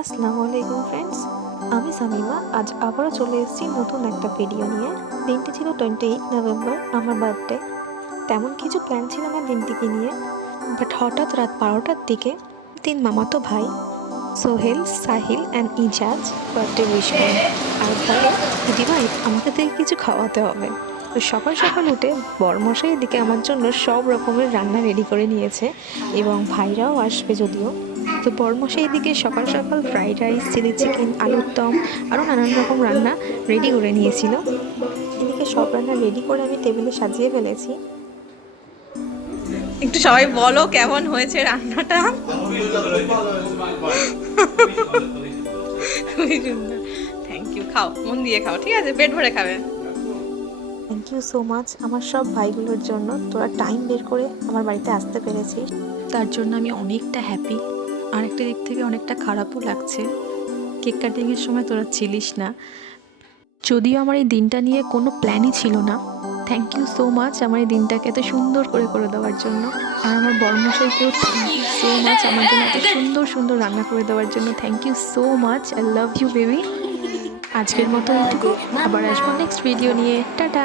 আসসালামু আলাইকুম ফ্রেন্ডস, আমি সামিমা। আজ আবারও চলে এসেছি নতুন একটা ভিডিও নিয়ে। দিনটি ছিল 28 নভেম্বর, আমার বার্থডে। তেমন কিছু প্ল্যান ছিল না দিনটিকে নিয়ে, বাট হঠাৎ রাত 12টার দিকে 3 মামাতো ভাই Sohel, Sahil and Ijaz birthday wish করে আর বলে, দিদিভাই আমাকে থেকে কিছু খাওয়াতে হবে। তো সকাল সকাল উঠে বরমশাই এদিকে আমার জন্য সব রকমের রান্না রেডি করে নিয়েছে এবং ভাইরাও আসবে যদিও। তো বরমশাই এদিকে সকাল সকাল ফ্রাইড রাইস, চিলি চিকেন, আলুর দম আরও নানান রকম রান্না রেডি করে নিয়েছিল। এদিকে সব রান্না রেডি করে আমি টেবিলে সাজিয়ে ফেলেছি। একটু সবাই বলো কেমন হয়েছে রান্নাটা। খুবই সুন্দর। থ্যাংক ইউ, খাও, মন দিয়ে খাও, ঠিক আছে, পেট ভরে খাবে। থ্যাংক ইউ সো মাচ আমার সব ভাইগুলোর জন্য। তোরা টাইম বের করে আমার বাড়িতে আসতে পেরেছিস, তার জন্য আমি অনেকটা হ্যাপি। আর একটা দিক থেকে অনেকটা খারাপও লাগছে, কেক কাটিংয়ের সময় তোরা ছিলিস না। যদিও আমার এই দিনটা নিয়ে কোনো প্ল্যানই ছিল না। থ্যাংক ইউ সো মাচ আমার এই দিনটাকে এত সুন্দর করে দেওয়ার জন্য। আর আমার বড়মশাইকেও থ্যাংক ইউ সো মাচ আমার জন্য এত সুন্দর সুন্দর রান্না করে দেওয়ার জন্য। Thank you so much, I love you baby. আজকের মতো এইটুকু, আবার আসবো নেক্সট ভিডিও নিয়ে। টাটা।